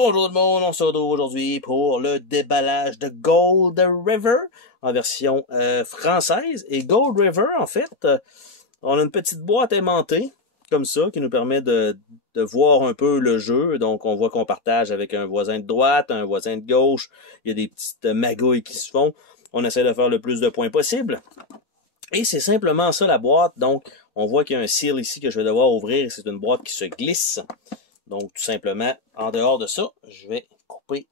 Bonjour tout le monde, on se retrouve aujourd'hui pour le déballage de Gold River en version française. Et Gold River, en fait, on a une petite boîte aimantée comme ça qui nous permet de voir un peu le jeu. Donc on voit qu'on partage avec un voisin de droite, un voisin de gauche. Il y a des petites magouilles qui se font. On essaie de faire le plus de points possible. Et c'est simplement ça la boîte. Donc on voit qu'il y a un seal ici que je vais devoir ouvrir. C'est une boîte qui se glisse. Donc, tout simplement, en dehors de ça, je vais couper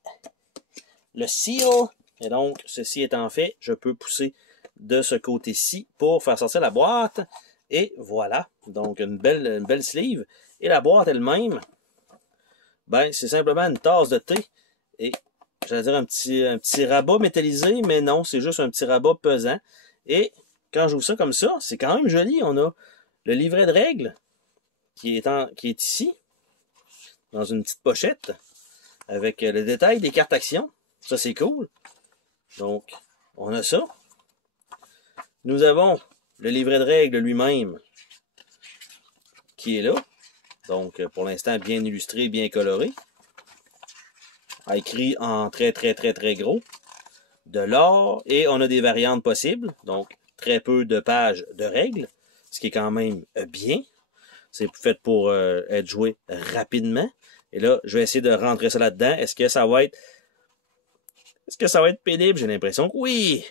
le seal. Et donc, ceci étant fait, je peux pousser de ce côté-ci pour faire sortir la boîte. Et voilà. Donc, une belle sleeve. Et la boîte elle-même, ben, c'est simplement une tasse de thé. Et, j'allais dire un petit rabat métallisé, mais non, c'est juste un petit rabat pesant. Et, quand j'ouvre ça comme ça, c'est quand même joli. On a le livret de règles qui est ici, dans une petite pochette, avec le détail des cartes actions. Ça, c'est cool. Donc, on a ça. Nous avons le livret de règles lui-même, qui est là. Donc, pour l'instant, bien illustré, bien coloré. Écrit en très gros. De l'or, et on a des variantes possibles. Donc, très peu de pages de règles, ce qui est quand même bien. C'est fait pour être joué rapidement. Et là, je vais essayer de rentrer ça là-dedans. Est-ce que ça va être pénible? J'ai l'impression que oui.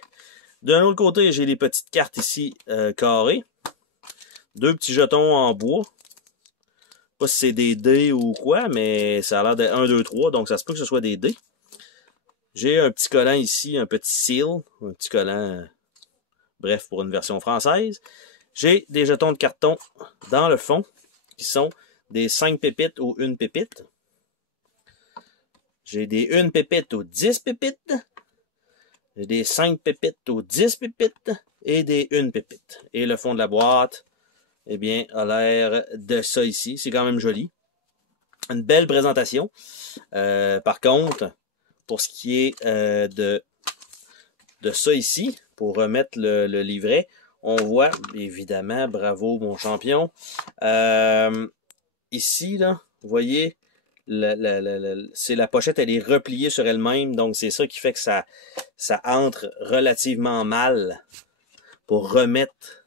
D'un autre côté, j'ai les petites cartes ici carrées. Deux petits jetons en bois. Pas si c'est des dés ou quoi, mais ça a l'air de 1, 2, 3. Donc ça se peut que ce soit des dés. J'ai un petit collant ici, un petit seal. Un petit collant, bref, pour une version française. J'ai des jetons de carton dans le fond, qui sont des 5 pépites ou 1 pépite. J'ai des 1 pépite ou 10 pépites. J'ai des 5 pépites ou 10 pépites. Et des 1 pépite. Et le fond de la boîte, eh bien, a l'air de ça ici. C'est quand même joli. Une belle présentation. Par contre, pour ce qui est de ça ici, pour remettre le livret, on voit, évidemment, bravo mon champion. Ici, là, vous voyez, c'est la pochette, elle est repliée sur elle-même, donc c'est ça qui fait que ça entre relativement mal pour remettre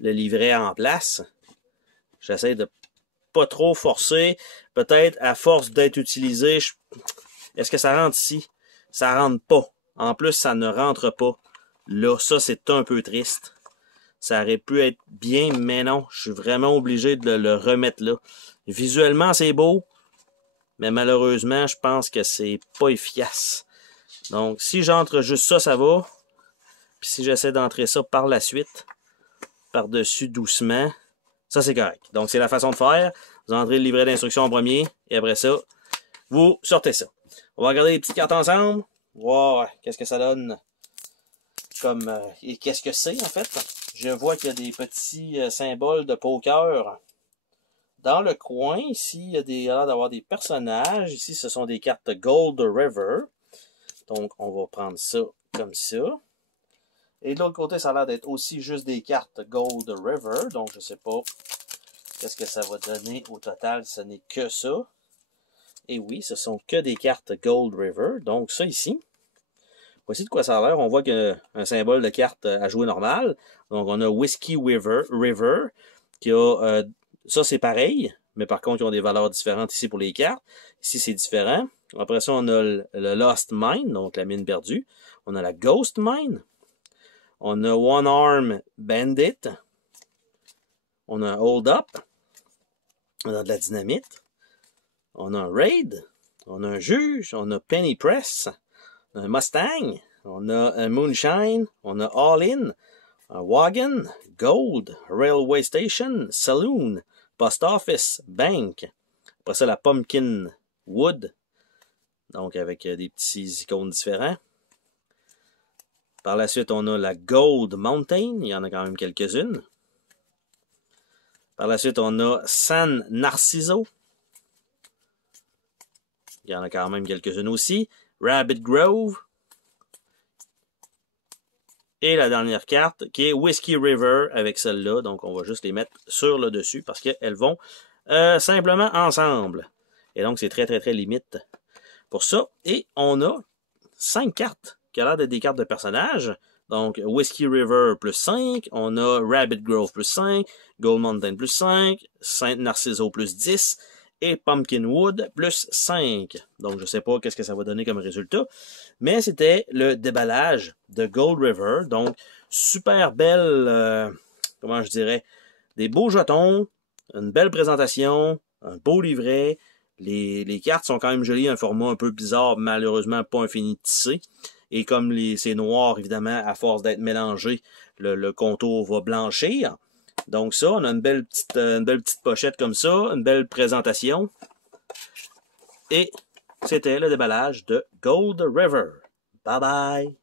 le livret en place. J'essaie de pas trop forcer, peut-être à force d'être utilisé. Est-ce que ça rentre ici? Ça rentre pas. En plus, ça ne rentre pas. Là, ça, c'est un peu triste. Ça aurait pu être bien, mais non. Je suis vraiment obligé de le remettre là. Visuellement, c'est beau, mais malheureusement, je pense que c'est pas efficace. Donc, si j'entre juste ça, ça va. Puis si j'essaie d'entrer ça par la suite, par-dessus doucement, ça, c'est correct. Donc, c'est la façon de faire. Vous entrez le livret d'instruction en premier, et après ça, vous sortez ça. On va regarder les petites cartes ensemble. Voir qu'est-ce que ça donne comme et qu'est-ce que c'est en fait. Je vois qu'il y a des petits symboles de poker dans le coin. Ici, il y a l'air d'avoir des personnages. Ici, ce sont des cartes Gold River. Donc, on va prendre ça comme ça. Et de l'autre côté, ça a l'air d'être aussi juste des cartes Gold River. Donc, je ne sais pas qu'est-ce que ça va donner au total. Ce n'est que ça. Et oui, ce sont que des cartes Gold River. Donc, ça ici. Voici de quoi ça a l'air. On voit qu'il y a un symbole de carte à jouer normal. Donc, on a Whiskey River qui a... ça, c'est pareil. Mais par contre, ils ont des valeurs différentes ici pour les cartes. Ici, c'est différent. Après ça, on a le Lost Mine, donc la mine perdue. On a la Ghost Mine. On a One Arm Bandit. On a un Hold Up. On a de la dynamite. On a un Raid. On a un Juge. On a Penny Press. On a un Mustang. On a un Moonshine. On a All In. Un Wagon. Gold. Railway Station. Saloon. Post Office. Bank. Après ça, la Pumpkin Wood. Donc, avec des petits icônes différents. Par la suite, on a la Gold Mountain. Il y en a quand même quelques-unes. Par la suite, on a San Narciso. Il y en a quand même quelques-unes aussi. Rabbit Grove. Et la dernière carte, qui est Whiskey River avec celle-là. Donc, on va juste les mettre sur le dessus parce qu'elles vont simplement ensemble. Et donc, c'est très, très, très limite pour ça. Et on a 5 cartes qui a l'air d'être des cartes de personnages. Donc, Whiskey River plus 5, on a Rabbit Grove plus 5, Gold Mountain plus 5, Saint Narciso plus 10 et Pumpkin Wood plus 5. Donc, je sais pas qu'est-ce que ça va donner comme résultat, mais c'était le déballage de Gold River. Donc, super belle, comment je dirais, des beaux jetons, une belle présentation, un beau livret. Les cartes sont quand même jolies, un format un peu bizarre, malheureusement pas infini tissé. Et comme c'est noir, évidemment, à force d'être mélangé, le contour va blanchir. Donc ça, on a une belle petite pochette comme ça, une belle présentation. Et c'était le déballage de Gold River. Bye bye!